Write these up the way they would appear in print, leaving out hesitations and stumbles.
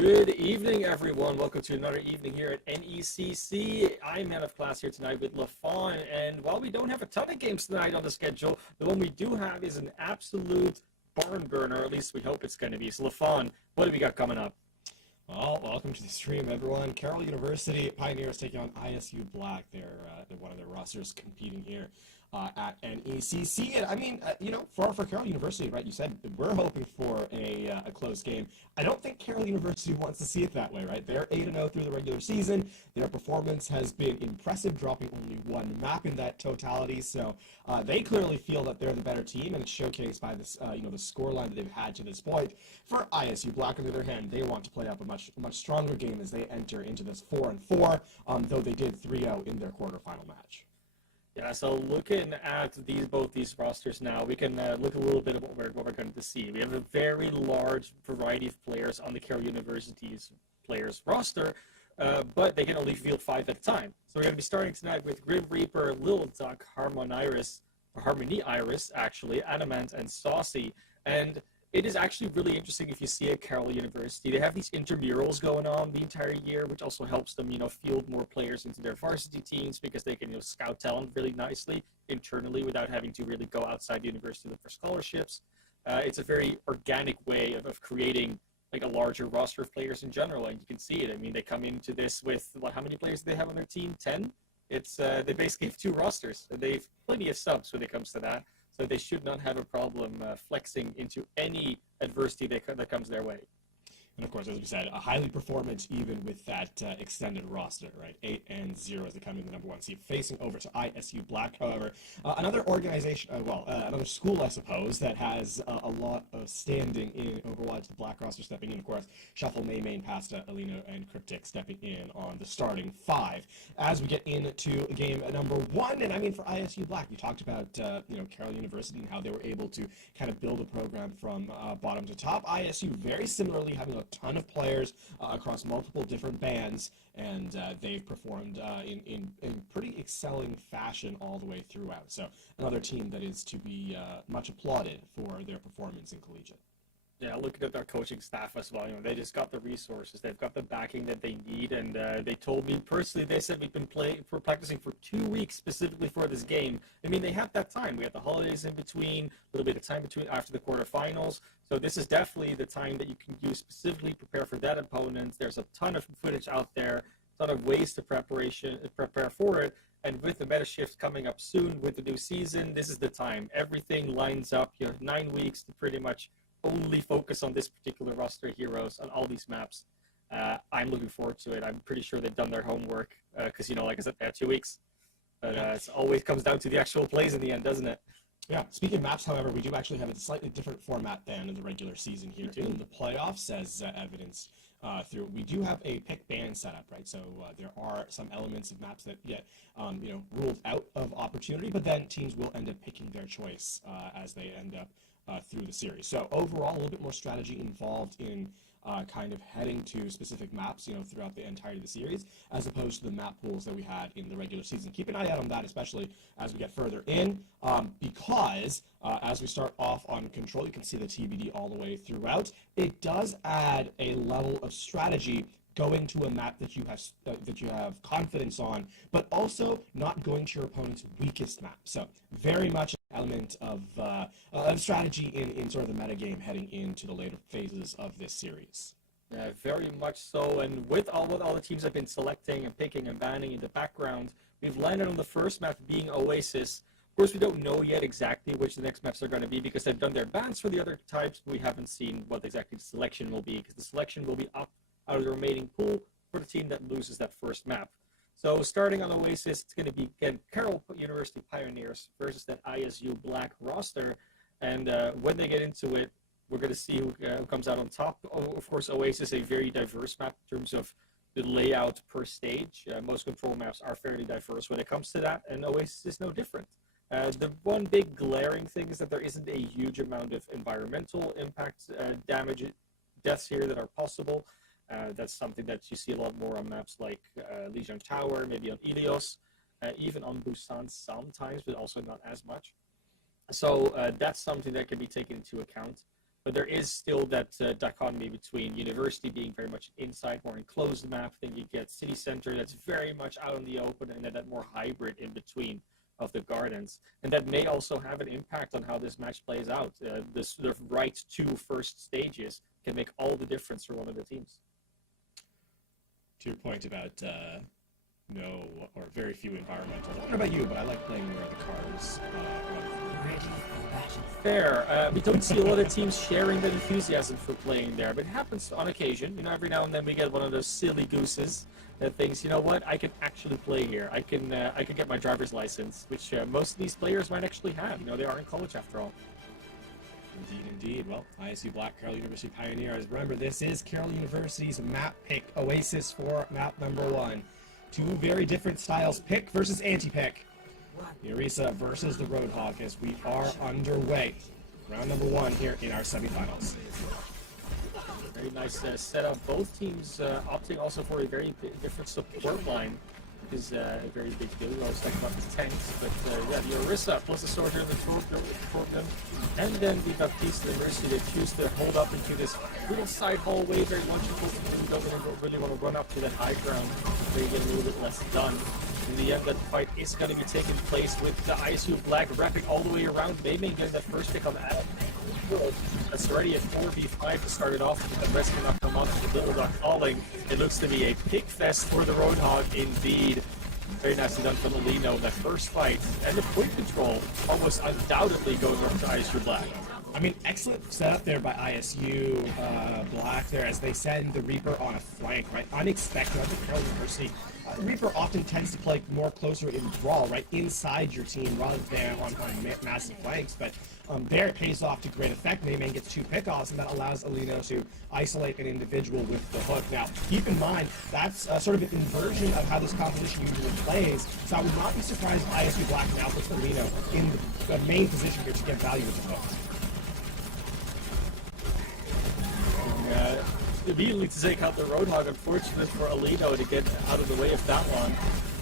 Good evening, everyone. Welcome to another evening here at NECC. I'm Man of Class here tonight with LaFawn, and while we don't have a ton of games tonight on the schedule, the one we do have is an absolute barn burner, or at least we hope it's going to be. So LaFawn, what do we got coming up? Well, welcome to the stream, everyone. Carroll University Pioneers taking on ISU Black. They're one of their rosters competing here at NECC. And I mean, for Carroll University, right? You said we're hoping for a close game. I don't think Carroll University wants to see it that way, right? They're 8-0 through the regular season. Their performance has been impressive, dropping only one map in that totality. So they clearly feel that they're the better team, and it's showcased by this, the scoreline that they've had to this point. For ISU Black, on the other hand, they want to play up a much stronger game as they enter into this 4-4, though they did 3-0 in their quarterfinal match. Yeah, so looking at both these rosters now, we can look a little bit at what we're going to see. We have a very large variety of players on the Carroll University's players roster, but they can only field 5 at a time. So we're going to be starting tonight with Grim Reaper, Lil Duck, Harmony Iris, actually, Adamant, and Saucy. And it is actually really interesting if you see at Carroll University. They have these intramurals going on the entire year, which also helps them, field more players into their varsity teams because they can, scout talent really nicely internally without having to really go outside the university to look for scholarships. It's a very organic way of creating like a larger roster of players in general, and you can see it. I mean, they come into this with how many players do they have on their team? 10. It's they basically have 2 rosters, and they have plenty of subs when it comes to that. So they should not have a problem flexing into any adversity that comes their way. And of course, as we said, a highly performant even with that extended roster, right? 8-0 as they come in the number 1 seed, facing over to ISU Black. However, another organization, another school, I suppose, that has a lot of standing in Overwatch. The Black roster stepping in, of course, Shuffle, Main, Pasta, Alino, and Cryptic stepping in on the starting 5. As we get into game number 1, and I mean for ISU Black, you talked about Carroll University and how they were able to kind of build a program from bottom to top. ISU very similarly having a ton of players across multiple different bands, and they've performed in pretty excelling fashion all the way throughout. So another team that is to be much applauded for their performance in collegiate. Yeah, looking at their coaching staff as well, they just got the resources, they've got the backing that they need, and they told me personally, they said we've been practicing for 2 weeks specifically for this game. I mean, they have that time. We have the holidays in between, a little bit of time between after the quarterfinals, so this is definitely the time that you can use specifically prepare for that opponent. There's a ton of footage out there, a ton of ways to prepare for it, and with the meta shift coming up soon with the new season, this is the time. Everything lines up. You have 9 weeks to pretty much only focus on this particular roster of heroes on all these maps. I'm looking forward to it. I'm pretty sure they've done their homework because, like I said, they have 2 weeks. But it always comes down to the actual plays in the end, doesn't it? Yeah. Speaking of maps, however, we do actually have a slightly different format than in the regular season here in the playoffs, as evidenced through. We do have a pick ban setup, right? So there are some elements of maps that get ruled out of opportunity, but then teams will end up picking their choice as they end up through the series. So overall, a little bit more strategy involved in kind of heading to specific maps, throughout the entirety of the series, as opposed to the map pools that we had in the regular season. Keep an eye out on that, especially as we get further in, because as we start off on Control, you can see the TBD all the way throughout. It does add a level of strategy going to a map that you have confidence on, but also not going to your opponent's weakest map. So very much an element of strategy in sort of the metagame heading into the later phases of this series. Yeah, very much so. And with all the teams I've been selecting and picking and banning in the background, we've landed on the first map being Oasis. Of course, we don't know yet exactly which the next maps are going to be because they've done their bans for the other types, but we haven't seen what exactly the selection will be because the selection will be up out of the remaining pool for the team that loses that first map. So starting on Oasis, it's going to be again Carroll University Pioneers versus that ISU Black roster. And when they get into it, we're going to see who comes out on top. Of course, Oasis is a very diverse map in terms of the layout per stage. Most control maps are fairly diverse when it comes to that, and Oasis is no different. The one big glaring thing is that there isn't a huge amount of environmental impact, damage, deaths here that are possible. That's something that you see a lot more on maps like Legion Tower, maybe on Ilios, even on Busan sometimes, but also not as much. So that's something that can be taken into account. But there is still that dichotomy between University being very much inside, more enclosed map. Then you get City Center that's very much out in the open, and then that more hybrid in between of the gardens. And that may also have an impact on how this match plays out. The sort of right two first stages can make all the difference for one of the teams. To your point about no or very few environmentals. I don't know about you, but I like playing where the cars run. Fair. We don't see a lot of teams sharing that enthusiasm for playing there, but it happens on occasion. You know, every now and then we get one of those silly gooses that thinks, you know what, I can actually play here. I can get my driver's license, which most of these players might actually have. You know, they are in college after all. Indeed, indeed. Well, ISU Black, Carroll University Pioneers. Remember, this is Carroll University's map pick Oasis for map number 1. Two very different styles, pick versus anti-pick. The Orisa versus the Roadhog as we are underway. Round number 1 here in our semifinals. Very nice setup. Both teams opting also for a very different support line. Is a very big deal. We always talk about the tanks, but yeah, the Orisa plus the Soldier and the Torpedom, and then the Baptiste and the Mercy, they choose to hold up into this little side hallway, very logical. You don't really want to run up to that high ground, where you get a little bit less done. In the end, that fight is going to be taking place with the ISU Black wrapping all the way around. They may get that first pick on the Adam. That's already a 4v5 to start it off, and the rest cannot come on to the Little Duck falling. It looks to be a pick fest for the Roadhog indeed. Very nicely done from Alino in that first fight. And the point control almost undoubtedly goes over to ISU Black. I mean, excellent setup there by ISU Black there as they send the Reaper on a flank, right? Unexpected. I think Carroll University, the Reaper often tends to play more closer in brawl, right? Inside your team rather than on massive flanks. But there it pays off to great effect. Mayman gets 2 pickoffs, and that allows Alino to isolate an individual with the hook. Now, keep in mind, that's sort of an inversion of how this competition usually plays. So I would not be surprised if ISU Black now puts Alino in the main position here to get value with the hook. Immediately to take out the Roadhog, unfortunate for Alino to get out of the way of that one,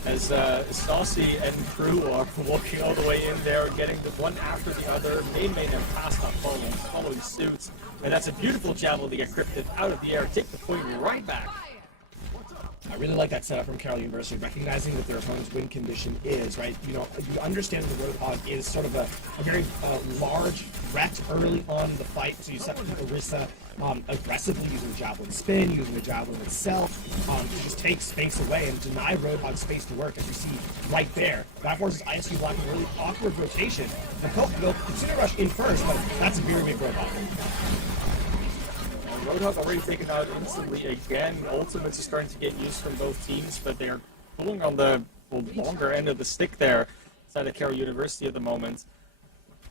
as Saucy and crew are walking all the way in there, getting the one after the other. Main have passed up following suit, and that's a beautiful javelin to get crypted out of the air, take the point right back. I really like that setup from Carroll University, recognizing that their opponent's win condition is, right? You know, you understand the Roadhog is sort of a very large threat early on in the fight, so you set Orisa aggressively using the Javelin spin, using the Javelin itself, to just take space away and deny Roadhog space to work, as you see right there. That forces ISU Black in a really awkward rotation. The Coke will consider rush in first, but that's a very big Roadhog. Roadhog already taken out instantly again. Ultimates are starting to get used from both teams, but they're pulling on the longer end of the stick there inside of Carroll University at the moment.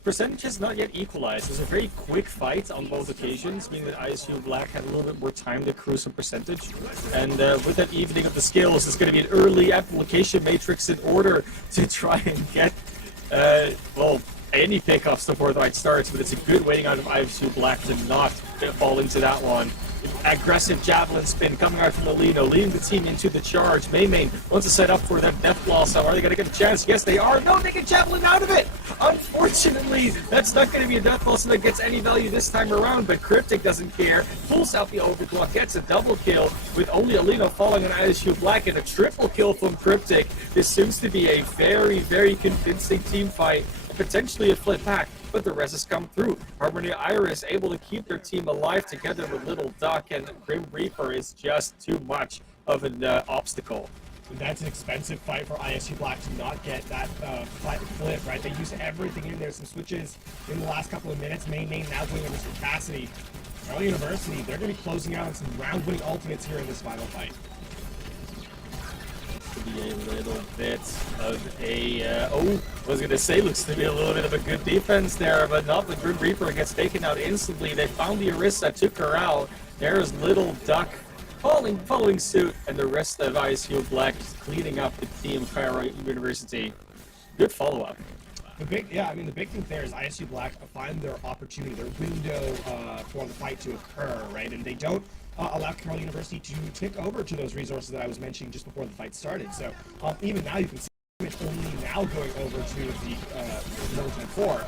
Percentages not yet equalized. There's a very quick fight on both occasions, meaning that ISU Black had a little bit more time to accrue some percentage. And with that evening of the skills, it's going to be an early application matrix in order to try and get, any pickups before the fight starts, but it's a good waiting out of ISU Black to not fall into that one. Aggressive javelin spin coming out from Alino, leading the team into the charge. Main wants to set up for that death blossom. Are they going to get a chance? Yes, they are. No, they get javelin out of it. Unfortunately, that's not going to be a death blossom that gets any value this time around, but Cryptic doesn't care. Pulls out the overclock, gets a double kill with only Alino falling on ISU Black, and a triple kill from Cryptic. This seems to be a very, very convincing team fight, potentially a flip back, but the rest has come through. Harmony Iris able to keep their team alive together with Little Duck, and Grim Reaper is just too much of an obstacle. That's an expensive fight for ISU Black to not get that fight flip, right? They used everything in there, some switches in the last couple of minutes. Main now going over to Cassidy. Carroll University, they're going to be closing out on some round-winning ultimates here in this final fight. Be a little bit of a I was gonna say, looks to be a little bit of a good defense there, but not. The Grim Reaper gets taken out instantly. They found the Orisa, took her out. There's Little Duck following suit, and the rest of ISU Black just cleaning up the team of Carroll University. Good follow-up. The big thing there is ISU Black find their opportunity, their window for the fight to occur, right? And they don't allow Carroll University to tick over to those resources that I was mentioning just before the fight started. So even now you can see it only now going over to the Militant 4.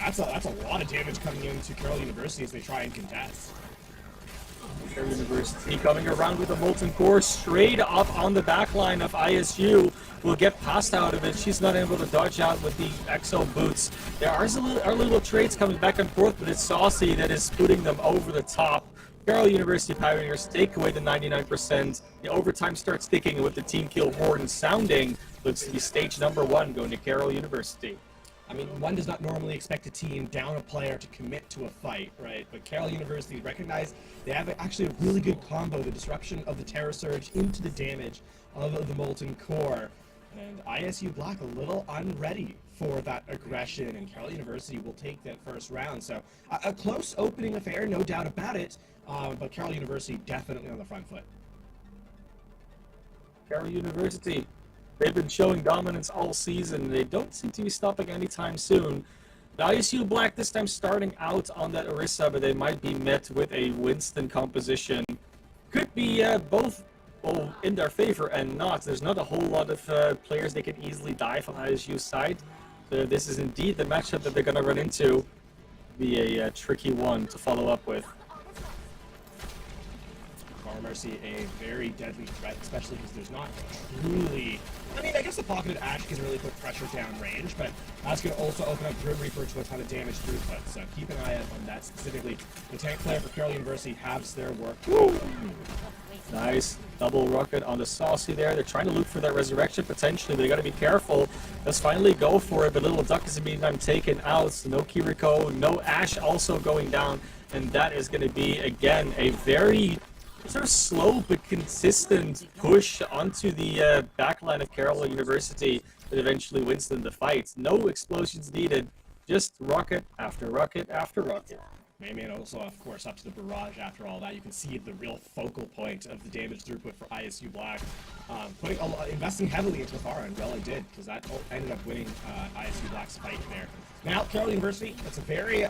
That's a lot of damage coming into Carroll University as they try and contest. Carroll University coming around with a Molten Core straight up on the back line of ISU. Will get passed out of it. She's not able to dodge out with the Exo boots. There are little trades coming back and forth, but it's Saucy that is putting them over the top. Carroll University Pioneers take away the 99%. The overtime starts ticking with the team kill horn sounding. Looks to be stage number 1 going to Carroll University. I mean, one does not normally expect a team down a player to commit to a fight, right? But Carroll University recognize they have actually a really good combo, the disruption of the Terror Surge into the damage of the Molten Core. And ISU Black a little unready for that aggression, and Carroll University will take that first round. So a close opening affair, no doubt about it, but Carroll University definitely on the front foot. Carroll University, they've been showing dominance all season. They don't seem to be stopping anytime soon. The ISU Black this time starting out on that Orisa, but they might be met with a Winston composition. Could be both in their favor and not. There's not a whole lot of players they can easily dive on ISU's side. So this is indeed the matchup that they're going to run into. Be a tricky one to follow up with. Mercy a very deadly threat, especially because there's not truly... I mean, I guess the Pocketed Ash can really put pressure down range, but that's going to also open up Grim Reaper to a ton of damage throughput, so keep an eye out on that specifically. The tank player for Carroll University has their work. Woo! Nice double rocket on the Saucy there. They're trying to look for that resurrection potentially, but they got to be careful. Let's finally go for it, but Little Duck is in the meantime taken out. So no Kiriko, no Ash also going down, and that is going to be, again, a very sort of slow but consistent push onto the backline of Carroll University that eventually wins them the fight. No explosions needed, just rocket after rocket after rocket. Mayman also, of course, up to the barrage after all that. You can see the real focal point of the damage throughput for ISU Black. Investing heavily into the far end, well, it did, because that ended up winning ISU Black's fight there. Now, Carroll University, it's a very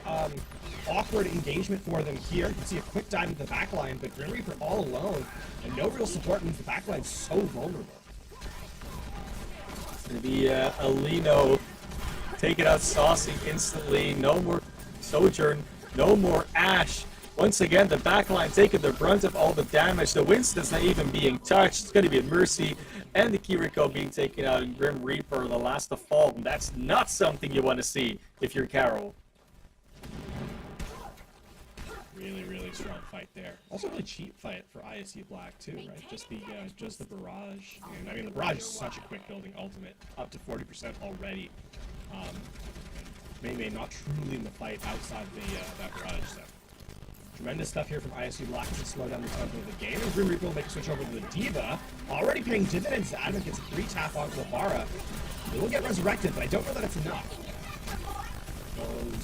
awkward engagement for them here. You can see a quick dive into the backline, but Grim Reaper all alone, and no real support means the backline's so vulnerable. It's going to be Alino taking out Saucy instantly. No more Sojourn, no more Ash. Once again, the backline taking the brunt of all the damage. The Winston's not even being touched. It's going to be a Mercy and the Kiriko being taken out, and Grim Reaper, the last to fall. And that's not something you want to see if you're Carroll. Really, really strong fight there. Also, really cheap fight for ISU Black too, right? Just the barrage. And I mean, the barrage is such a quick building ultimate, up to 40% already. May not truly in the fight outside that barrage. So tremendous stuff here from ISU Black to slow down the tempo of the game. And Grim Reaper will make a switch over to the Diva. Already paying dividends. Advent gets a 3-tap onto the Bara. They will get resurrected, but I don't know that it's enough.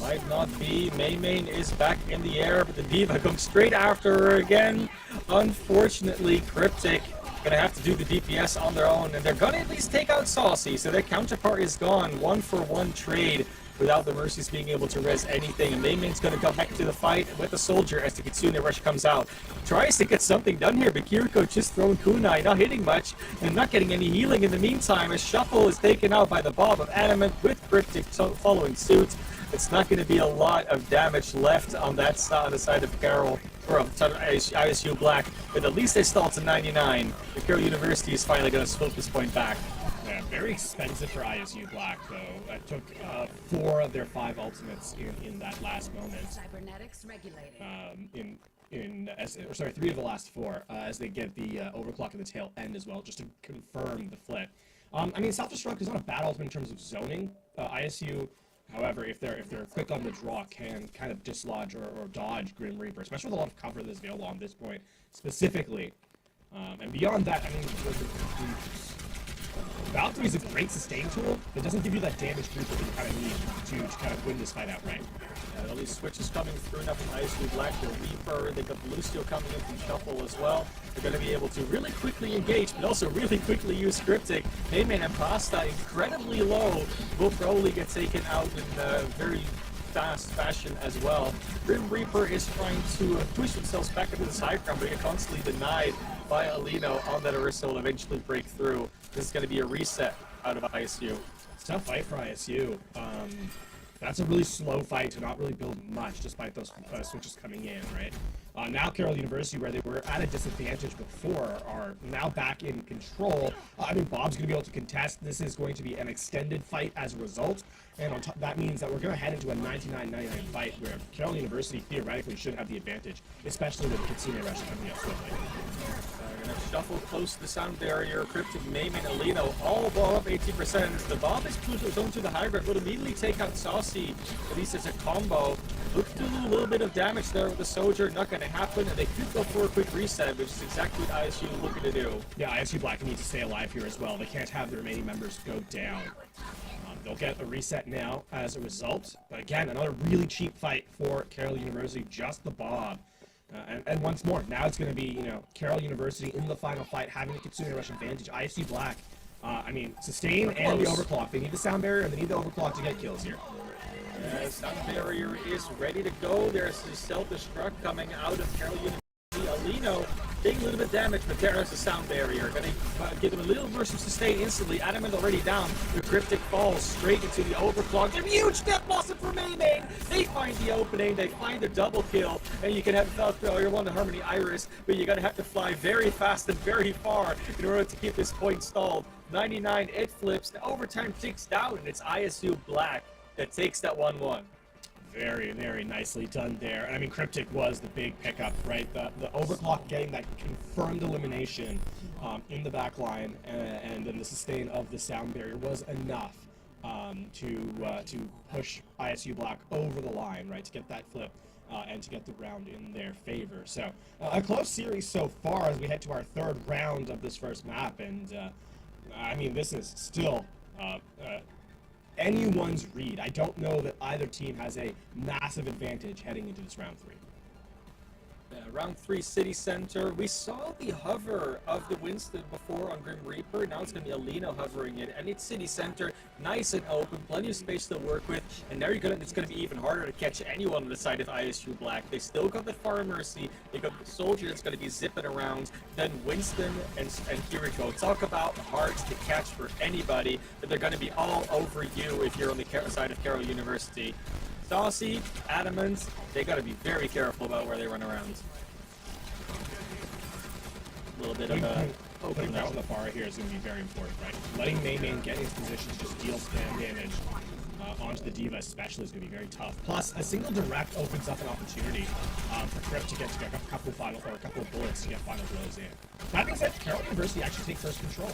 Might not be. Maymain is back in the air, but the Diva comes straight after her again. Unfortunately, Cryptic gonna have to do the DPS on their own, and they're gonna at least take out Saucy, so their counterpart is gone. 1-for-1 trade without the Mercies being able to res anything. And Maymain's gonna come back to the fight with the Soldier as the Kitsune Rush comes out. Tries to get something done here, but Kiriko just throwing kunai, not hitting much, and not getting any healing in the meantime, as Shuffle is taken out by the Bob of Adamant with Cryptic following suit. It's not going to be a lot of damage left on that side, on the side of Carroll, or on the side of ISU Black, but at least they stalled to 99. The Carroll University is finally going to swoop this point back. Yeah, very expensive for ISU Black, though. That took 4 of their 5 ultimates in that last moment. Cybernetics regulated. 3 of the last 4, as they get the overclock at the tail end as well, just to confirm the flip. I mean, Self-Destruct is not a bad ultimate in terms of zoning. ISU, however, if they're quick on the draw, can kind of dislodge or dodge Grim Reaper, especially with a lot of cover that's available on this point specifically. And beyond that, I mean, Valkyrie is a great sustain tool, but doesn't give you that damage boost that you kind of need to kind of win this fight outright. All these switches coming through now from ISU Black, the Reaper, they got Lucio coming in from Shuffle as well. They're going to be able to really quickly engage, but also really quickly use Cryptic. Mayman and Pasta incredibly low will probably get taken out in very fast fashion as well. Grim Reaper is trying to push themselves back into the high ground, but get constantly denied by Alino on that Orisa will eventually break through. This is going to be a reset out of ISU. It's a tough fight for ISU. That's a really slow fight to not really build much, despite those switches coming in, right? Now Carroll University, where they were at a disadvantage before, are now back in control. I think Bob's going to be able to contest. This is going to be an extended fight as a result, and on top, that means that we're going to head into a 99-99 fight where Carroll University theoretically should have the advantage, especially with Kitsune Rush coming up swiftly. Gonna shuffle close to the sound barrier. Cryptic, Mayman, Alino all blow up 18%. The Bob is going to the high ground, will immediately take out Saucy, at least as a combo. Look to do a little bit of damage there with the Soldier, not gonna happen, and they could go for a quick reset, which is exactly what ISU is looking to do. Yeah, ISU Black needs to stay alive here as well. They can't have the remaining members go down. They'll get a reset now as a result. But again, another really cheap fight for Carroll University, just the Bob. And once more, now it's going to be, you know, Carroll University in the final fight, having the Kitsune Rush advantage. ISU Black, I mean, sustain and the overclock. They need the sound barrier and they need the overclock to get kills here. Sound barrier is ready to go. There's the self-destruct coming out of Carroll University. Alino taking a little bit of damage, but there's the sound barrier. Gonna give him a little burst of sustain instantly. Adamant already down. The Cryptic falls straight into the overclock. A huge step loss for Mayman. They find the opening. They find the double kill. And you can have your one to Harmony Iris, but you're gonna have to fly very fast and very far in order to keep this point stalled. 99, it flips. The overtime ticks down, and it's ISU Black that takes that 1-1. Very, very nicely done there. I mean, Cryptic was the big pickup, right? The overclock getting that confirmed elimination in the back line, and then the sustain of the sound barrier was enough to push ISU Black over the line, right? To get that flip and to get the round in their favor. So a close series so far as we head to our third round of this first map, and I mean, this is still anyone's read. I don't know that either team has a massive advantage heading into this round 3. Round 3 City Center. We saw the hover of the Winston before on Grim Reaper. Now it's going to be Alino hovering it, and it's City Center, nice and open, plenty of space to work with. And there it's going to be even harder to catch anyone on the side of ISU Black. They still got the Far Mercy. They got the Soldier that's going to be zipping around. Then Winston and here we go. Talk about hard to catch for anybody. But they're going to be all over you if you're on the side of Carroll University. Saucy, Adamant, they got to be very careful about where they run around. A little bit of a putting out on the far here is going to be very important, right? Letting Mayman get his position to just deal spam damage onto the Diva especially is going to be very tough. Plus, a single direct opens up an opportunity for Crypt to get a couple of bullets to get final blows in. That being said, Carroll University actually take first control.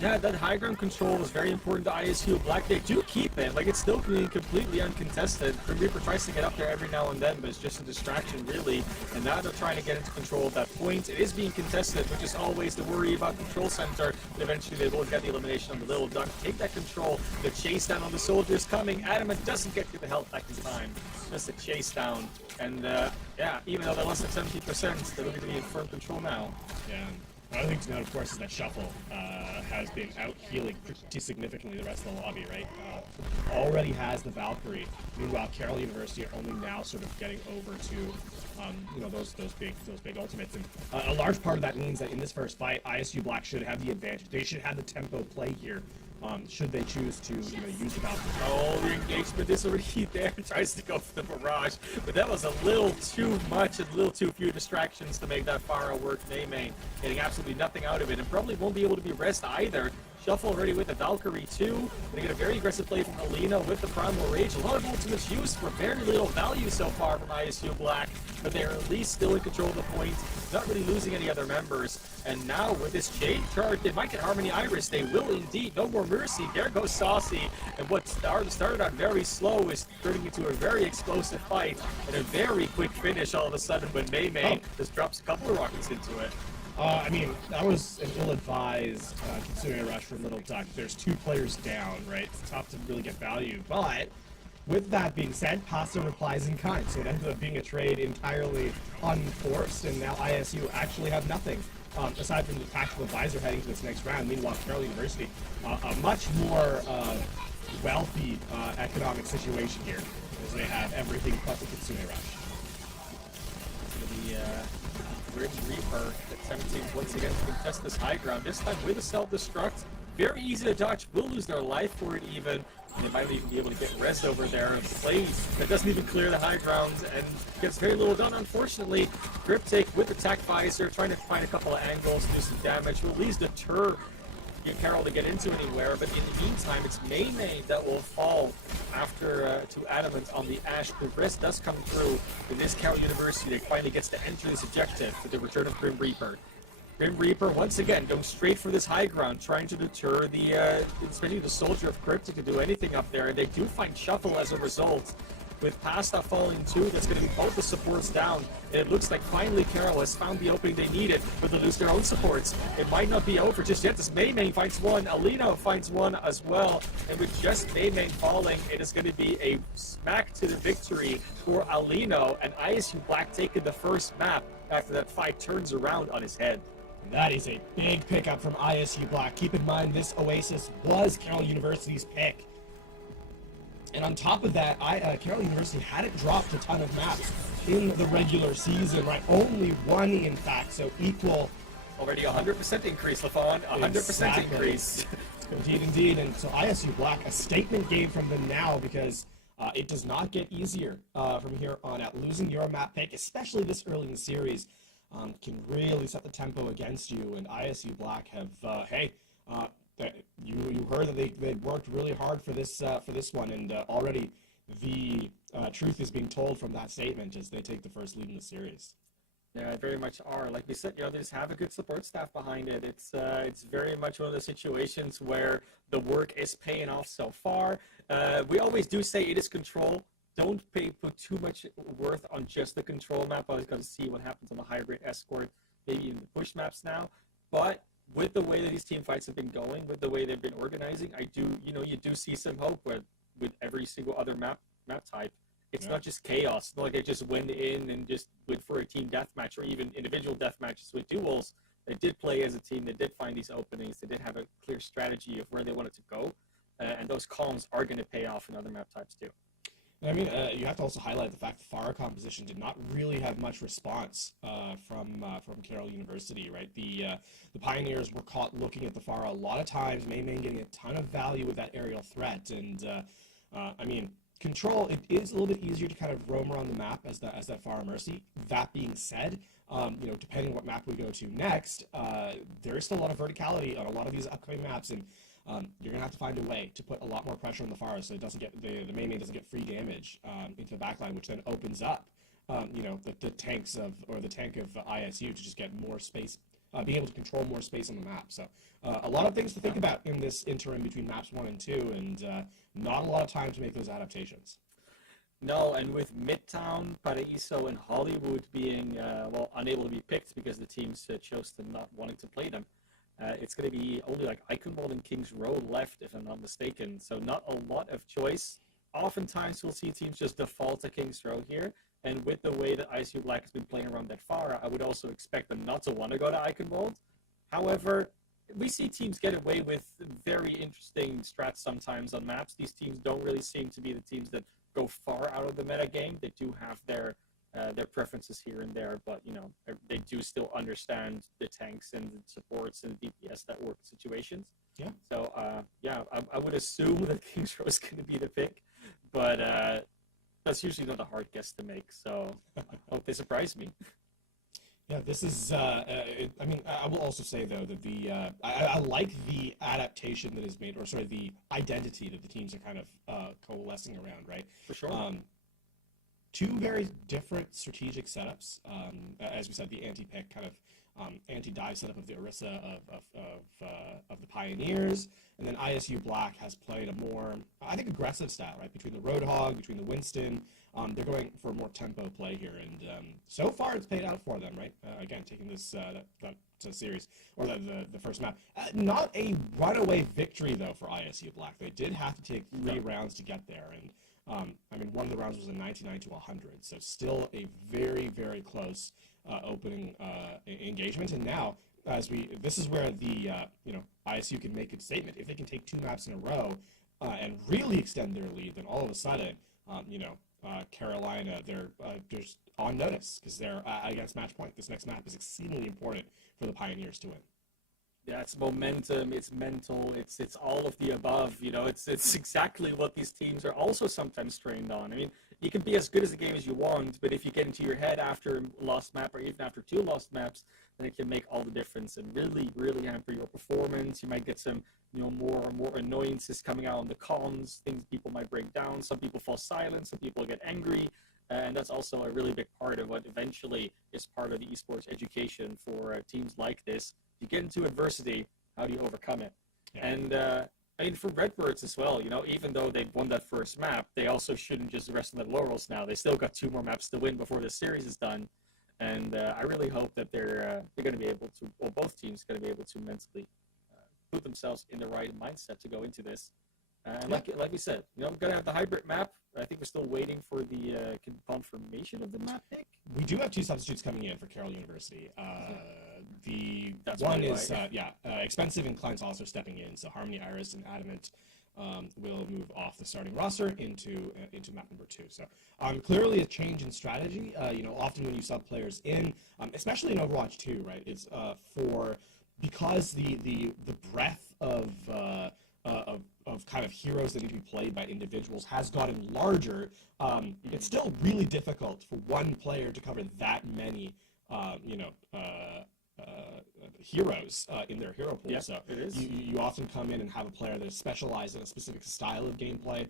Yeah, that high ground control is very important to ISU Black. They do keep it, like it's still being completely uncontested. Grim Reaper tries to get up there every now and then, but it's just a distraction really. And now they're trying to get into control at that point. It is being contested, which is always the worry about Control Center. But eventually they will get the elimination on the Little Duck. Take that control. The chase down on the Soldier is coming. Adamant doesn't get to the health back in time. Just a chase down. And yeah, even though they lost at 70%, they're going to be in firm control now. Yeah. Another thing to note, of course, is that Shuffle has been out healing pretty significantly the rest of the lobby, right? Already has the Valkyrie. Meanwhile, Carroll University are only now sort of getting over to, you know, those big ultimates. And a large part of that means that in this first fight, ISU Black should have the advantage. They should have the tempo play here. Should they choose to, you know, use the Valkyrie. Oh, the engagement is already there. Tries to go for the barrage, but that was a little too much, a little too few distractions to make that Pharah work. Mayman getting absolutely nothing out of it, and probably won't be able to be rest either. Shuffle already with the Valkyrie too. They get a very aggressive play from Alino with the Primal Rage. A lot of ultimates used for very little value so far from ISU Black, but they're at least still in control of the point, not really losing any other members. And now with this Jade charge, they might get Harmony Iris. They will indeed. No more mercy. There goes Saucy. And what started out very slow is turning into a very explosive fight and a very quick finish all of a sudden when Mayman just drops a couple of rockets into it. I mean, that was an ill-advised Kitsune Rush from Little Duck. There's 2 players down, right? It's tough to really get value. But with that being said, Pasta replies in kind. So it ended up being a trade entirely unforced, and now ISU actually have nothing. Aside from the tactical advisor heading to this next round. Meanwhile, Carroll University, a much more wealthy economic situation here, as they have everything but the Kitsune Rush. Grim Reaper attempting once again to contest this high ground, this time with a self-destruct. very easy to dodge, will lose their life for it even. They might even be able to get res over there. Play that doesn't even clear the high ground and gets very little done, unfortunately. Cryptic with attack visor, trying to find a couple of angles, do some damage, will at least deter Carroll to get into anywhere, but in the meantime, it's May that will fall after to Adamant on the Ash. The rest does come through in this Carroll University that finally gets to enter this objective with the return of Grim Reaper. Grim Reaper, once again, going straight for this high ground, trying to deter the, especially the Soldier of Cryptic to do anything up there, and they do find Shuffle as a result. With Pasta falling too, that's going to be both the supports down, and it looks like finally Carroll has found the opening they needed, but they lose their own supports. It might not be over just yet, as May finds one, Alino finds one as well, and with just May falling, it is going to be a smack to the victory for Alino, and ISU Black taking the first map after that fight turns around on his head. That is a big pickup from ISU Black. Keep in mind, this Oasis was Carroll University's pick. And on top of that, Carroll University hadn't dropped a ton of maps in the regular season, right? Only one, in fact, so equal. Already 100% increase, LaFawn. 100% Exactly. Increase. Indeed. And so ISU Black, a statement game from them now, because it does not get easier from here on out. Losing your map pick, especially this early in the series, can really set the tempo against you. And ISU Black have, you heard that they worked really hard for this one, and already the truth is being told from that statement as they take the first lead in the series. Yeah, very much are. Like we said, they just have a good support staff behind it. It's very much one of those situations where the work is paying off so far. We always do say it is control. Don't put too much worth on just the control map. I was going to see what happens on the hybrid escort, maybe in the push maps now. But with the way that these team fights have been going, with the way they've been organizing, you do see some hope with every single other map type. It's not just chaos. It's not like they just went in and just went for a team deathmatch or even individual deathmatches with duels. They did play as a team. They did find these openings. They did have a clear strategy of where they wanted to go. And those comms are going to pay off in other map types too. I mean, you have to also highlight the fact the Pharah composition did not really have much response from Carroll University, right? The Pioneers were caught looking at the Pharah a lot of times, May getting a ton of value with that aerial threat, and I mean, control, it is a little bit easier to kind of roam around the map as that Pharah Mercy. That being said, depending on what map we go to next, there is still a lot of verticality on a lot of these upcoming maps, and you're gonna have to find a way to put a lot more pressure on the Pharah so it doesn't get the main doesn't get free damage into the backline, which then opens up the tanks or the tank of ISU to just get more space, being able to control more space on the map. So a lot of things to think about in this interim between maps 1 and 2, and not a lot of time to make those adaptations. No, and with Midtown, Paraíso, and Hollywood being unable to be picked because the teams chose to not wanting to play them. It's going to be only like Eichenwald and Kings Row left, if I'm not mistaken. So not a lot of choice. Oftentimes we'll see teams just default to Kings Row here. And with the way that ISU Black has been playing around that Pharah, I would also expect them not to want to go to Eichenwald. However, we see teams get away with very interesting strats sometimes on maps. These teams don't really seem to be the teams that go far out of the meta game. They do have their preferences here and there, but they do still understand the tanks and the supports and the DPS that work situations. Yeah. So I would assume that Kings Row is going to be the pick, but that's usually not a hard guess to make. So I hope they surprise me. Yeah, this is. I will also say though that I like the adaptation that is made, or sorry, the identity that the teams are kind of coalescing around, right? For sure. Two very different strategic setups. As we said, the anti-pick kind of anti-dive setup of the Orisa of the Pioneers, and then ISU Black has played a more, I think, aggressive style, right? Between the Roadhog, between the Winston, they're going for more tempo play here, and so far it's paid out for them, right? Again, taking this that series or the first map, not a runaway victory though for ISU Black. They did have to take 3 rounds to get there, and one of the rounds was a 99 to 100, so still a very, very close opening engagement. And now, this is where the ISU can make a statement. If they can take 2 maps in a row and really extend their lead, then all of a sudden, Carolina, they're just on notice because they're against match point. This next map is exceedingly important for the Pioneers to win. Yeah, it's momentum, it's mental, it's all of the above. It's exactly what these teams are also sometimes trained on. I mean, you can be as good as a game as you want, but if you get into your head after a lost map or even after two lost maps, then it can make all the difference and really, really hamper your performance. You might get some, more annoyances coming out on the comms, things people might break down. Some people fall silent, some people get angry. And that's also a really big part of what eventually is part of the esports education for teams like this. You get into adversity, how do you overcome it? Yeah. And I mean, for Redbirds as well, even though they've won that first map, they also shouldn't just rest on their laurels now. They still got 2 more maps to win before this series is done. And I really hope that they're going to be able to, or both teams are going to be able to mentally put themselves in the right mindset to go into this. And like we said, we're going to have the hybrid map. I think we're still waiting for the confirmation of the map pick. We do have 2 substitutes coming in for Carroll University. That's one is Expensive and Klein's also stepping in. So Harmony, Iris, and Adamant will move off the starting roster into map number 2. So clearly a change in strategy. Often when you sub players in, especially in Overwatch 2, right? It's because the breadth of kind of heroes that need to be played by individuals has gotten larger. It's still really difficult for one player to cover that many, heroes in their hero pool. Yeah, so it is. You often come in and have a player that is specialized in a specific style of gameplay.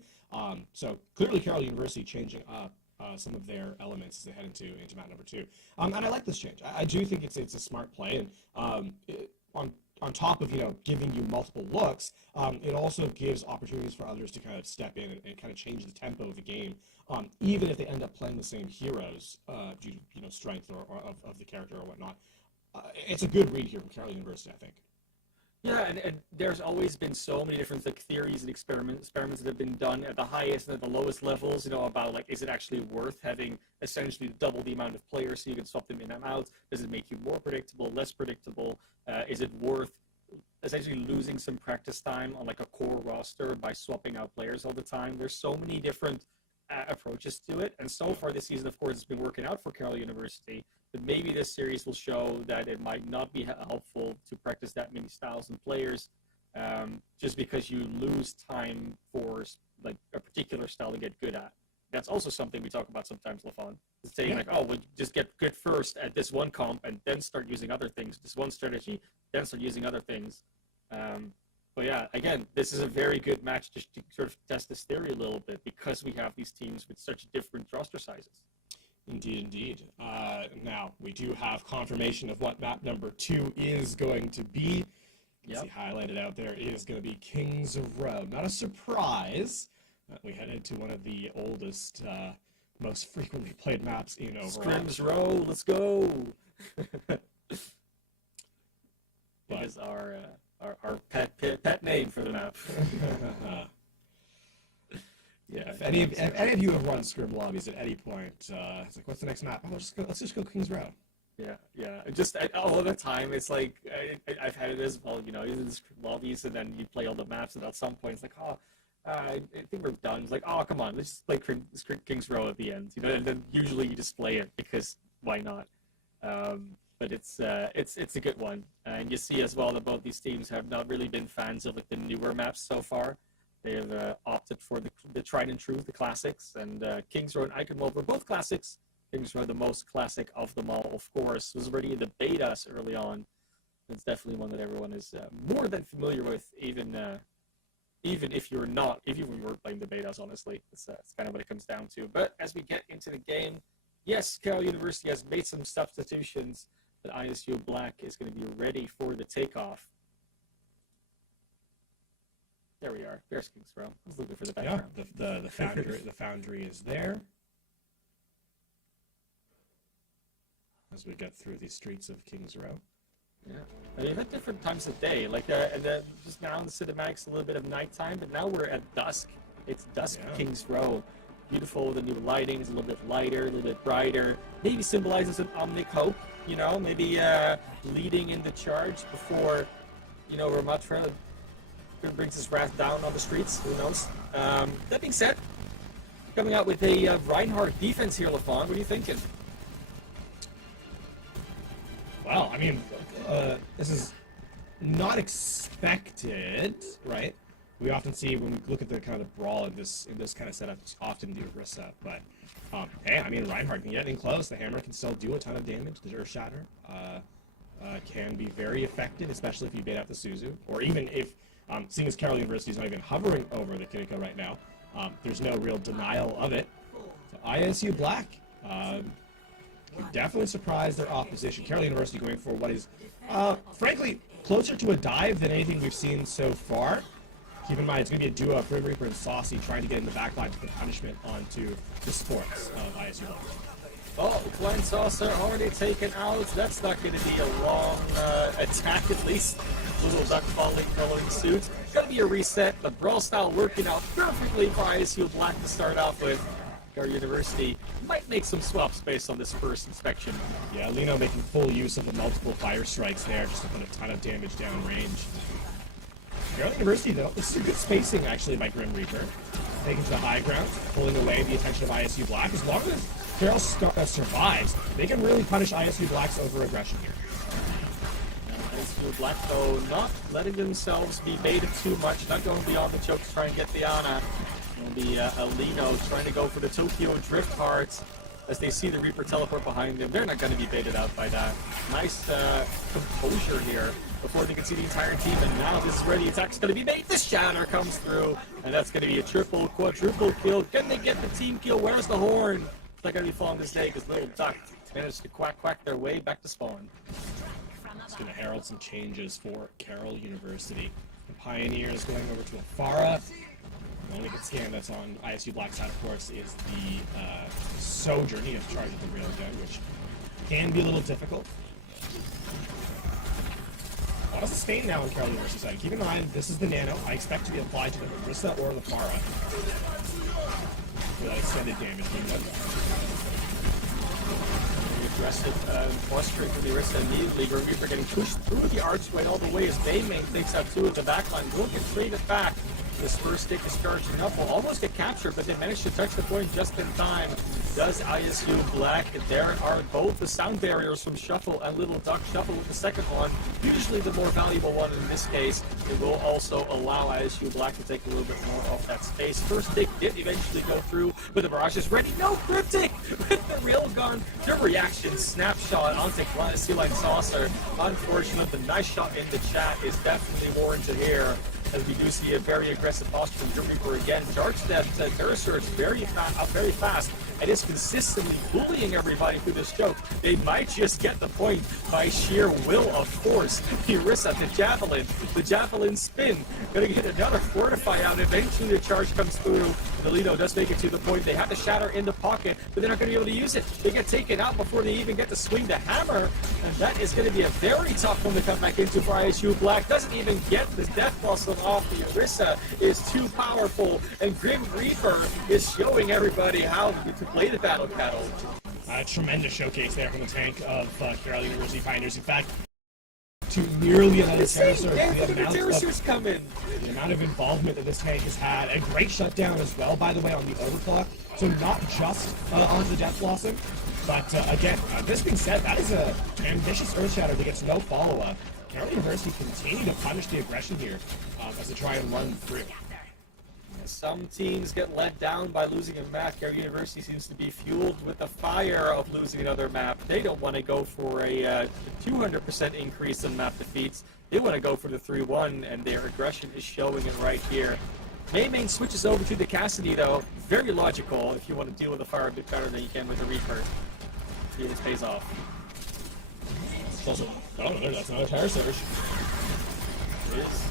So clearly Carroll University changing up some of their elements as they head into map number 2. And I like this change. I do think it's a smart play, and on top of giving you multiple looks, it also gives opportunities for others to kind of step in and kind of change the tempo of the game, even if they end up playing the same heroes due to strength or of the character or whatnot. It's a good read here from Carroll University, I think. Yeah, and there's always been so many different theories and experiments that have been done at the highest and at the lowest levels, about is it actually worth having essentially double the amount of players so you can swap them in and out? Does it make you more predictable, less predictable? Is it worth essentially losing some practice time on a core roster by swapping out players all the time? There's so many different approaches to it, and so far this season, of course, it's been working out for Carroll University. But maybe this series will show that it might not be helpful to practice that many styles and players, just because you lose time for a particular style to get good at. That's also something we talk about sometimes, LaFon. Saying we just get good first at this one comp and then start using other things. This one strategy, then start using other things. But yeah, again, this is a very good match just to sort of test this theory a little bit because we have these teams with such different roster sizes. Indeed. Now, we do have confirmation of what map number 2 is going to be. You see highlighted out there is going to be Kings Row. Not a surprise. We head into one of the oldest, most frequently played maps in Overwatch. Scrims Row, let's go! It is our pet name for the map. Yeah, if any of you have run scrim lobbies at any point, it's what's the next map? Oh, let's just go Kings Row. Yeah. Just all the time, it's I've had it as well. In scrim lobbies, and then you play all the maps, and at some point, it's I think we're done. It's oh, come on, let's just play Kings Row at the end. And then usually you just play it because why not? But it's a good one, and you see as well that both these teams have not really been fans of the newer maps so far. They have opted for the tried and true, the classics, and Kings Row and Eichenwald were both classics. Kings Row, the most classic of them all, of course, was already in the betas early on. It's definitely one that everyone is more than familiar with, even if you were playing the betas, honestly. It's kind of what it comes down to. But as we get into the game, yes, Carroll University has made some substitutions, but ISU Black is going to be ready for the takeoff. There we are. There's Kings Row. I was looking for the background. Yeah, the foundry is there. As we get through the streets of Kings Row. Yeah. And we've had different times of day. Just now in the cinematics, a little bit of nighttime, but now we're at dusk. It's dusk Kings Row. Beautiful. The new lighting is a little bit lighter, a little bit brighter. Maybe symbolizes an omnic hope. Maybe leading in the charge before, Ramatra brings his wrath down on the streets. Who knows? That being said, coming out with a Reinhardt defense here, LaFon. What are you thinking? Well, I mean, this is not expected, right? We often see when we look at the kind of the brawl in this kind of setup, it's often the Orisa. But hey, I mean Reinhardt can get in close. The hammer can still do a ton of damage. The Earth Shatter can be very effective, especially if you bait out the Suzu, or even if seeing as Carroll University is not even hovering over the Kiriko right now, there's no real denial of it. So ISU Black definitely surprised their opposition. Carroll University going for what is, frankly, closer to a dive than anything we've seen so far. Keep in mind, it's going to be a duo of Grim Reaper and Saucy trying to get in the backline to put punishment onto the sports of ISU Black. Oh, Glenn Saucer already taken out. That's not going to be a long attack, at least. Little Duck following suit. Going to be a reset. The brawl style working out perfectly for ISU Black to start off with. Carroll University might make some swaps based on this first inspection. Yeah, Lino making full use of the multiple fire strikes there just to put a ton of damage down range. Carroll University, though, this is a good spacing, actually, by Grim Reaper. Taking to the high ground, pulling away the attention of ISU Black. As long as Carroll survives, they can really punish ISU Black's over-aggression here. ISU Black, though, not letting themselves be baited too much, not going beyond the choke to try and get the Ana. It'll be Alino trying to go for the Tokyo Drift Hearts as they see the Reaper teleport behind them. They're not going to be baited out by that. Nice composure here before they can see the entire team, and now this is where the attack's going to be made. The Shatter comes through, and that's going to be a triple, quadruple kill. Can they get the team kill? Where's the horn? It's not going to be falling this day because Little Duck managed to quack their way back to spawn. It's going to herald some changes for Carroll University. The Pioneer is going over to Afara. The only good scan that's on ISU Black's side, of course, is the Sojourn. He has charge of the Railgun, which can be a little difficult. A lot of sustain now on Carroll University side. Keep in mind, this is the Nano. I expect to be applied to the Orisa or the Farah. For that extended damage being done. Aggressive force straight for the Orisa immediately. Grim Reaper getting pushed through the archway all the way as Maymay takes out two of the backline. Will get traded back. This first stick is charging up. Will almost get captured, but they managed to touch the point just in time. Does ISU Black? There are both the sound barriers from Shuffle and Little Duck. Shuffle with the second one, usually the more valuable one in this case. It will also allow ISU Black to take a little bit more off that space. First stick did eventually go through, but the barrage is ready. No Cryptic with the railgun. The reaction snapshot onto Sea Light Saucer. Unfortunate, the nice shot in the chat is definitely warranted here, as we do see a very aggressive posture from Grim Reaper again. Charge that Terror Surge very fast, and is consistently bullying everybody through this choke. They might just get the point by sheer will of force. Orisa, the Javelin spin. Gonna get another Fortify out. Eventually the charge comes through. Delito does make it to the point. They have the Shatter in the pocket, but they're not going to be able to use it. They get taken out before they even get to swing the hammer, and that is going to be a very tough one to come back into for ISU Black. Doesn't even get this Death Blossom off. The Orisa is too powerful, and Grim Reaper is showing everybody how to play the Battle Cattle. A tremendous showcase there from the tank of Carroll University Pioneers. In fact, to nearly another Terror Surge. The amount of involvement that this tank has had. A great shutdown as well, by the way, on the overclock. So not just onto the Death Blossom, but again, this being said, that is an ambitious Earth Shatter that gets no follow-up. Carroll University continue to punish the aggression here as they try and run through. Some teams get let down by losing a map. Carroll University seems to be fueled with the fire of losing another map. They don't want to go for a 200% increase in map defeats. They want to go for the 3-1, and their aggression is showing it right here. Maymay switches over to the Cassidy, though. Very logical if you want to deal with the fire a bit better than you can with the Reaper. See if this pays off. Also, oh, that's another Terror Surge. It is.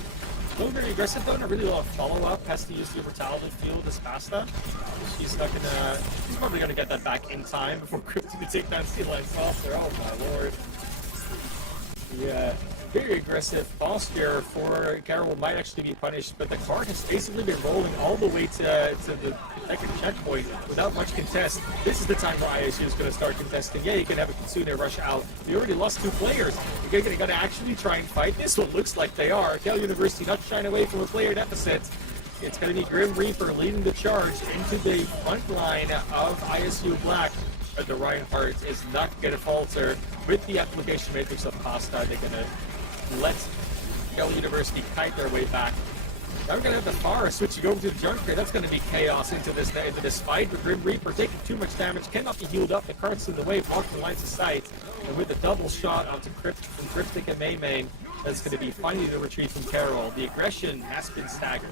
Still very aggressive though, not really a lot of follow-up. Has to use the Brutality Field as Pasta. She's probably gonna get that back in time before Crypto can take that Sea Light Saucer. Oh my lord. Yeah, very aggressive posture for Carroll might actually be punished, but the card has basically been rolling all the way to the second checkpoint without much contest. This is the time where ISU is going to start contesting. Yeah, you can have a Kitsune rush out. They already lost 2 players. You're going to actually try and fight. This one looks like they are. Carroll University not shying away from a player deficit. It's going to be Grim Reaper leading the charge into the front line of ISU Black. But the Reinhardt is not going to falter with the application matrix of Pasta. They're going to let Carroll University kite their way back. Now we're going to have the Far switching over to the Junker. That's going to be chaos into this fight. The Grim Reaper taking too much damage, cannot be healed up. The cart's in the way, blocking the lines of sight. And with a double shot onto Cryptic and Maymane, that's going to be finally the retreat from Carroll. The aggression has been staggered.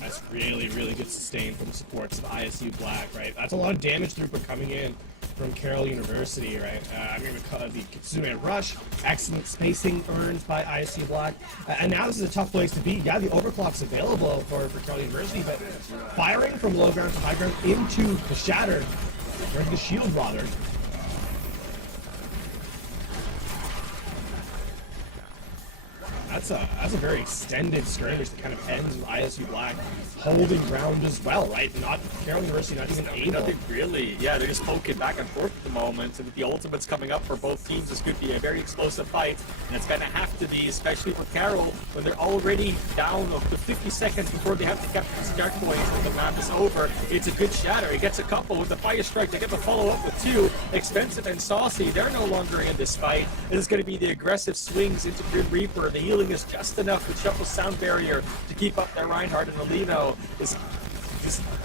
That's really, really good sustain from the supports of ISU Black, right? That's a lot of damage throughput coming in from Carroll University, right? I'm going to call it the Kitsune Rush. Excellent spacing earned by ISU Black. And now this is a tough place to be. Yeah, the overclock's available for Carroll University, but firing from low ground to high ground into the Shattered, or the Shield, rather. That's a very extended skirmish that kind of ends with ISU Black holding ground as well, right? Not Carroll University, not even able. Nothing really. Yeah, they're just poking back and forth at the moment. And with the ultimates coming up for both teams, this could be a very explosive fight. And it's going to have to be, especially for Carroll, when they're already down up to 50 seconds before they have to capture this checkpoint and the map is over. It's a good shatter. He gets a couple with the Fire Strike. They get the follow-up with two. Expensive and Saucy, they're no longer in this fight. This is going to be the aggressive swings into Grim Reaper. The healing is just enough with Shuffle's Sound Barrier to keep up their Reinhardt, and Alino is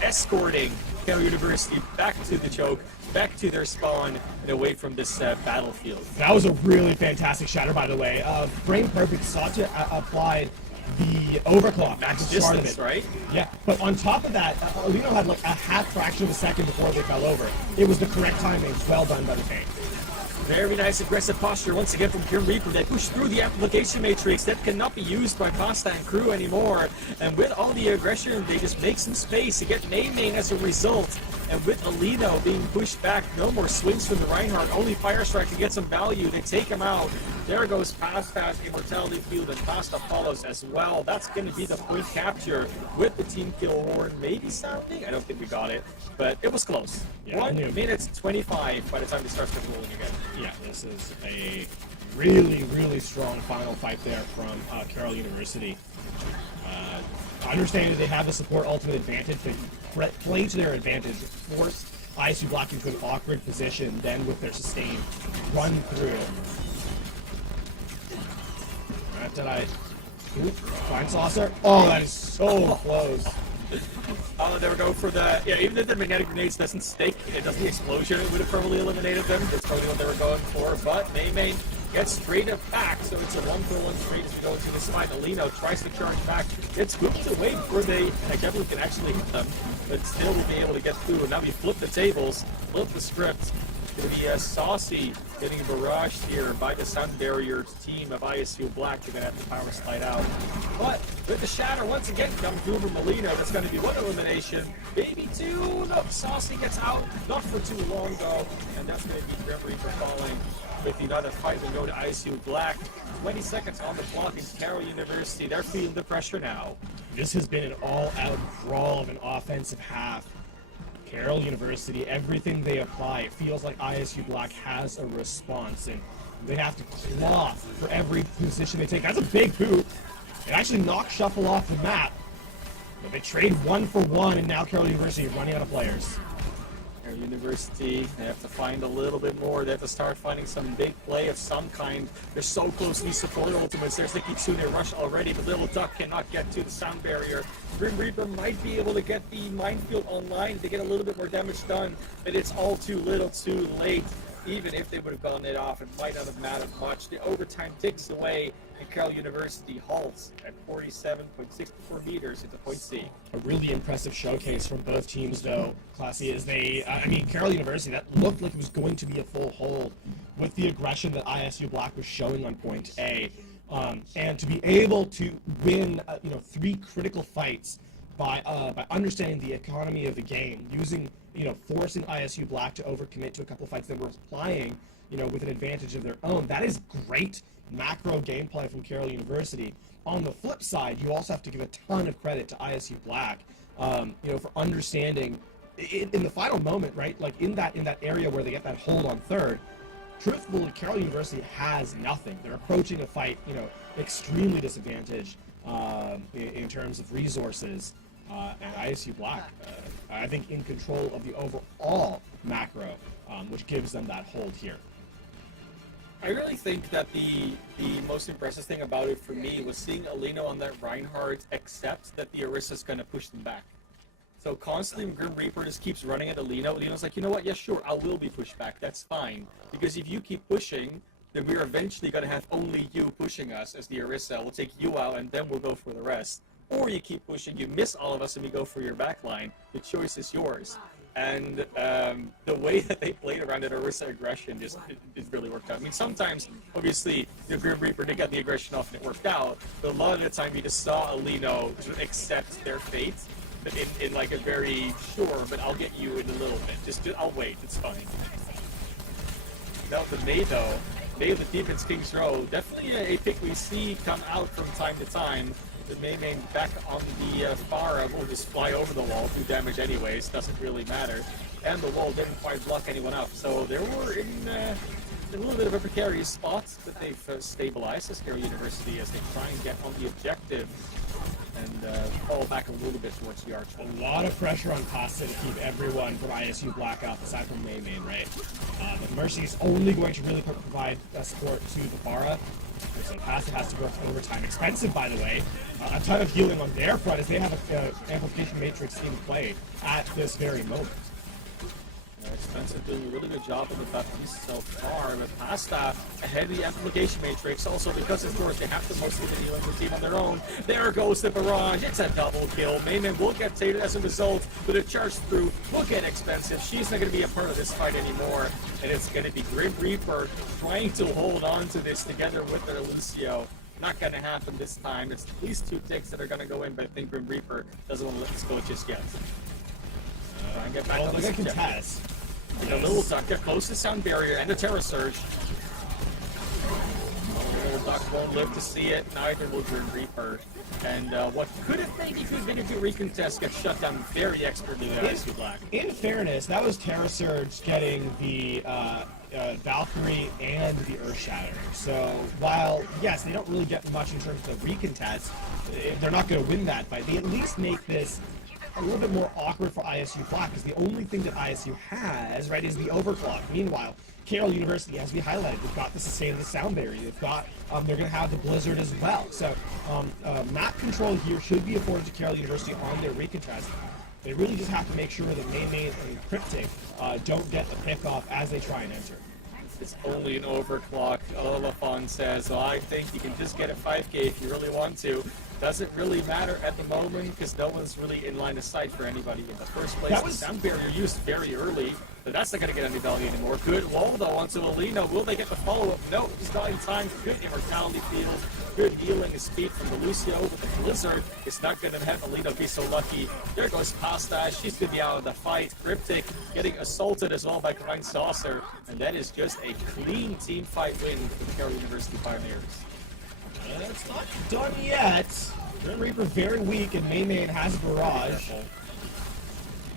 escorting Carroll University back to the choke, back to their spawn, and away from this battlefield. That was a really fantastic shatter, by the way. Brain Perfect sought to apply the overclock max distance, right? Yeah, but on top of that, Alino had like a half fraction of a second before they fell over. It was the correct timing. Well done by the tank. Very nice aggressive posture once again from Grim Reaper. They push through the amplification matrix that cannot be used by Pasta and crew anymore. And with all the aggression, they just make some space to get Maymane as a result. And with Alino being pushed back, no more swings from the Reinhardt, only Fire Strike to get some value. They take him out. There goes Pasta's Immortality Field, and Pasta follows as well. That's going to be the point capture with the team kill horn maybe sounding. I don't think we got it, but it was close. Yeah, 1 minute 25 by the time they start rolling again. Yeah, this is a really, really strong final fight there from Carroll University. Understanding they have the support ultimate advantage, but play to their advantage, force ISU Black into an awkward position, then with their sustain, run through. Alright, did I find Saucer? Oh, that is so close. They would go for the, even if the magnetic grenades doesn't stick, it doesn't the explosion, it would have probably eliminated them. That's probably what they were going for, but Maymane gets straight up back, so it's a 1-for-1 trade as we go into this fight. Alino tries to charge back, gets whipped away before they, Kevin can actually hit them, but still will be able to get through. And now we flip the tables, flip the script. It's going to be Saucy getting barraged here by the Sound Barrier team of ISU Black. They're going to have to power slide out. But with the shatter once again coming through from Molina, that's going to be one elimination, maybe two. No, Saucy gets out, not for too long though, and that's going to be Grim Reaper falling. With another fight, we go to ISU Black. 20 seconds on the clock in Carroll University. They're feeling the pressure now. This has been an all-out brawl of an offensive half. Carroll University, everything they apply, it feels like ISU Black has a response, and they have to claw for every position they take. That's a big boot. It actually knocks Shuffle off the map, but they trade 1-for-1, and now Carroll University is running out of players. Carroll University, they have to find a little bit more. They have to start finding some big play of some kind. They're so close to these support ultimates. There's the Kitsune Rush already, but Little Duck cannot get to the Sound Barrier. Grim Reaper might be able to get the Minefield online to get a little bit more damage done, but it's all too little too late. Even if they would have gotten it off, it might not have mattered much. The overtime ticks away, and Carroll University halts at 47.64 meters into point C. A really impressive showcase from both teams, though, Classy, as they, Carroll University, that looked like it was going to be a full hold with the aggression that ISU Black was showing on point A. And to be able to win, 3 critical fights by understanding the economy of the game, using, forcing ISU Black to overcommit to a couple of fights that were applying, with an advantage of their own. That is great macro gameplay from Carroll University. On the flip side, you also have to give a ton of credit to ISU Black, for understanding in the final moment, right? Like in that area where they get that hold on third. Truthfully, Carroll University has nothing. They're approaching a fight, extremely disadvantaged in terms of resources. And ISU Black, I think, in control of the overall macro, which gives them that hold here. I really think that the most impressive thing about it for me was seeing Alino on that Reinhardt accept that the Orisa's going to push them back. So constantly when Grim Reaper just keeps running at Alino, Alino's like, you know what, yeah sure, I will be pushed back, that's fine. Because if you keep pushing, then we're eventually going to have only you pushing us as the Orisa. We'll take you out and then we'll go for the rest. Or you keep pushing, you miss all of us and we go for your backline. The choice is yours. And the way that they played around that Orisa aggression just it really worked out. I mean, sometimes, obviously, the Grim Reaper did get the aggression off and it worked out, but a lot of the time you just saw Alino just accept their fate in like a very, sure, but I'll get you in a little bit. Just I'll wait, it's fine. Now the Mei, though, Mei of the Deepens King's Row, definitely a pick we see come out from time to time. The Mei back on the Pharah will just fly over the wall, do damage anyways, doesn't really matter. And the wall didn't quite block anyone up, so they were in a little bit of a precarious spot, but they've stabilized as Carroll University as they try and get on the objective and fall back a little bit towards the arch. A lot of pressure on Pasta to keep everyone from ISU Black out, aside from Mei, right? The Mercy is only going to really provide support to the Pharah. So Pasta has to work overtime. Expensive, by the way. A ton of healing on their front as they have an amplification matrix in play at this very moment. Expensive doing a really good job in the buff piece so far, but Pasta ahead of the amplification matrix, also because of course they have the most of the healing team on their own. There goes the barrage, it's a double kill. Mayman will get tated as a result, but a charge through will get expensive. She's not going to be a part of this fight anymore, and it's going to be Grim Reaper trying to hold on to this together with their Lucio. Not going to happen this time. It's at least 2 ticks that are going to go in, but I think Grim Reaper doesn't want to let this go just yet. Try and get back on this the contest. The little duck get close to sound barrier and a terror surge. The little duck won't live to see it, neither will Grim Reaper. And what could have maybe been a good recontest gets shut down very expertly by ISU Black. In fairness, that was Terror Surge getting the Valkyrie and the Earth Shatter. So while, yes, they don't really get much in terms of recontest, they're not going to win that fight. They at least make this a little bit more awkward for ISU Black, because the only thing that ISU has, right, is the overclock. Meanwhile, Carroll University, as we highlighted, they've got the sustain of the sound barrier. They've got, they're going to have the blizzard as well. So map control here should be afforded to Carroll University on their recontest. They really just have to make sure that Mei and Cryptic don't get the pick off as they try and enter. It's only an overclock. Olafon says, well, I think you can just get a 5k if you really want to. Doesn't really matter at the moment because no one's really in line of sight for anybody in the first place. The sound barrier used very early, but that's not going to get any value anymore. Good wall though onto Alino. Will they get the follow-up? No, he's not in time. Good immortality field. Good healing and speed from the Lucio with the Blizzard. It's not going to have Alino be so lucky. There goes Pasta. She's going to be out of the fight. Cryptic getting assaulted as well by Klein Saucer. And that is just a clean team fight win for the Carroll University Pioneers. It's not done yet. Grim Reaper very weak, and Mei has a barrage.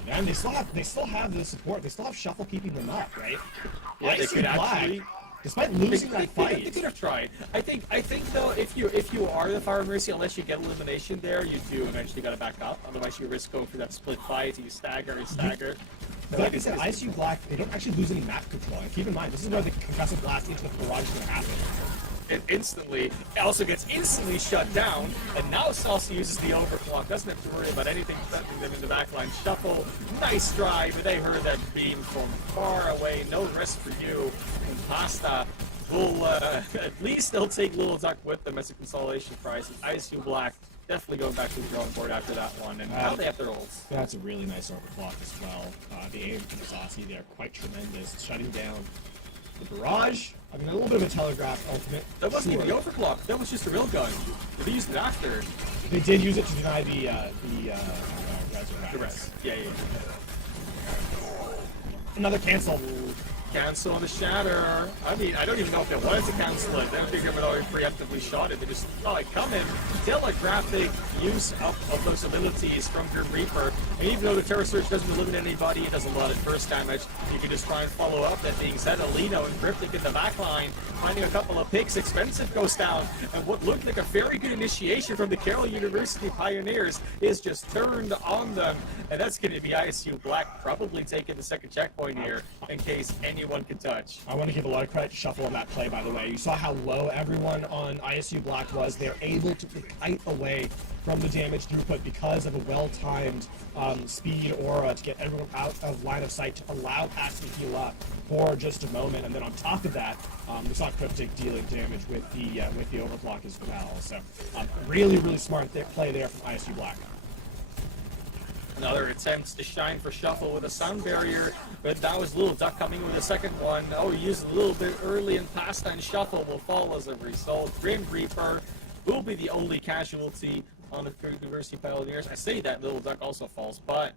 And they still have the support. They still have Shuffle keeping them up, right? Yeah, they could actually. Despite losing that fight, they could have tried. I think though, if you are the Fire Mercy, unless you get elimination there, you do eventually got to back up. Otherwise, you risk going for that split fight. You stagger. But like I said, ISU Black, they don't actually lose any map control. And keep in mind, this is where the concussive blast into the barrage is going to happen. It also gets instantly shut down, and now Saucy uses the overclock, doesn't have to worry about anything preventing them in the backline. Shuffle, nice drive, they heard that beam from far away, no risk for you, and Pasta will, at least they'll take Little Duck with them as a consolation prize, and ISU Black definitely going back to the drawing board after that one, and now they have their ults. That's a really nice overclock as well. The aim from Saucy there, quite tremendous, shutting down the barrage. I mean, a little bit of a telegraph ultimate. That wasn't even the overclock. That was just a real gun. They used it after. They did use it to deny the res. Yeah. Another cancel. Cancel on the Shatter. I mean, I don't even know if they wanted to cancel it. I don't think they would already preemptively shot it. They just saw it coming. Telegraphic use of those abilities from Grim Reaper. And even though the Terror Surge doesn't eliminate anybody, it does a lot of burst damage. You can just try and follow up. That being said, Alino and Cryptic in the backline, finding a couple of picks. Expensive goes down. And what looked like a very good initiation from the Carroll University Pioneers is just turned on them. And that's going to be ISU Black probably taking the second checkpoint. point here in case anyone can touch. I want to give a lot of credit to Shuffle on that play, by the way. You saw how low everyone on ISU Black was. They're able to kite away from the damage throughput because of a well-timed speed aura to get everyone out of line of sight to allow Pax to heal up for just a moment. And then on top of that, we saw Cryptic dealing damage with the overclock as well. So really, really smart play there from ISU Black. Another attempt to shine for Shuffle with a sound barrier, but that was Little Duck coming with a second one. Oh, he used a little bit early and past, and Shuffle will fall as a result. Grim Reaper will be the only casualty on the Carroll University Pioneers. I say that Little Duck also falls, but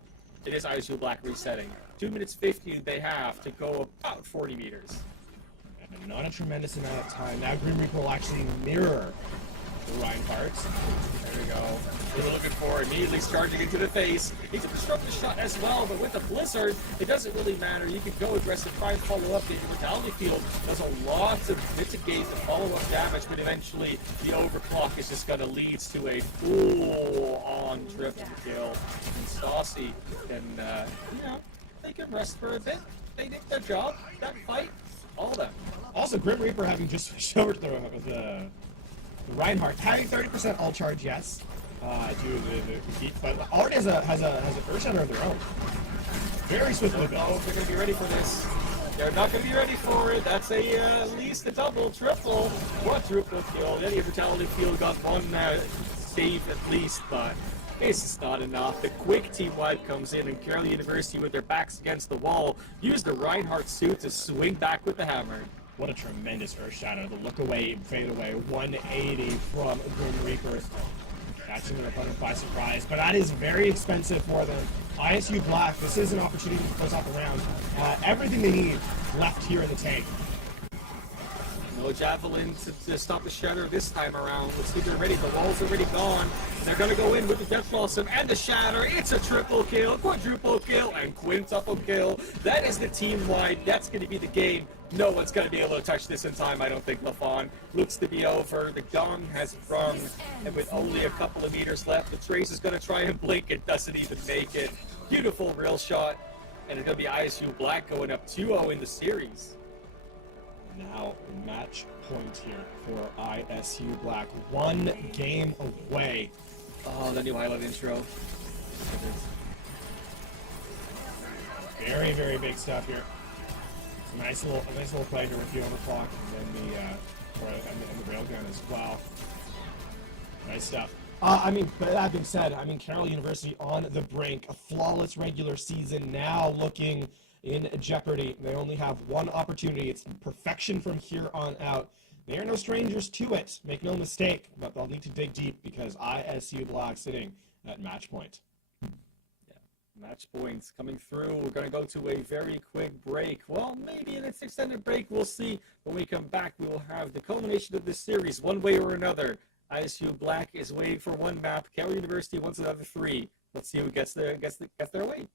it is ISU Black resetting. 2 minutes 50 they have to go about 40 meters. And not a tremendous amount of time. Now Grim Reaper will actually mirror Reinhardt. There we go. We're looking for immediately charging into the face. He's a disruptive shot as well, but with the Blizzard, it doesn't really matter. You can go aggressive, try and follow up. The Brutality Field does a lot to mitigate the follow-up damage, but eventually the overclock is just going to lead to a full-on triple kill. And Saucy can, they can rest for a bit. They did their job. That fight, all of them. Also, Grim Reaper having just switched over to the Reinhardt, having 30% all charge, yes, due to the heat, but already has a Earth Shatter of their own. Very swiftly built. They're going to be ready for this. They're not going to be ready for it. That's at least a double, triple, quadruple kill. Any Brutality Field got one save at least, but it's just not enough. The quick team wipe comes in, and Carroll University, with their backs against the wall, use the Reinhardt suit to swing back with the hammer. What a tremendous Earth Shadow. The look away, fade away, 180 from Grim Reaper. Catching their opponent by surprise, but that is very expensive for them. ISU Black, this is an opportunity to close off the round. Everything they need left here in the tank. No Javelin to stop the Shatter this time around. Let's see if they're ready. The wall's already gone. They're going to go in with the Death Blossom and the Shatter. It's a triple kill, quadruple kill, and quintuple kill. That is the team-wide. That's going to be the game. No one's going to be able to touch this in time, I don't think. Lafon looks to be over. The gong has rung, and with only a couple of meters left, the Trace is going to try and blink. It doesn't even make it. Beautiful real shot, and it's going to be ISU Black going up 2-0 in the series. Now, match point here for ISU Black. 1 game away. Oh, the new Island intro. Very, very big stuff here. A nice little play here with the overclock and then the railgun as well. Nice stuff. But that being said, Carroll University on the brink. A flawless regular season now looking in jeopardy. They only have one opportunity. It's perfection from here on out. They are no strangers to it. Make no mistake, but they'll need to dig deep because ISU Black sitting at match point. Match points coming through. We're going to go to a very quick break. Well, maybe in an extended break, we'll see. When we come back, we will have the culmination of this series, one way or another. ISU Black is waiting for one map. Carroll University wants another 3. Let's see who gets their way.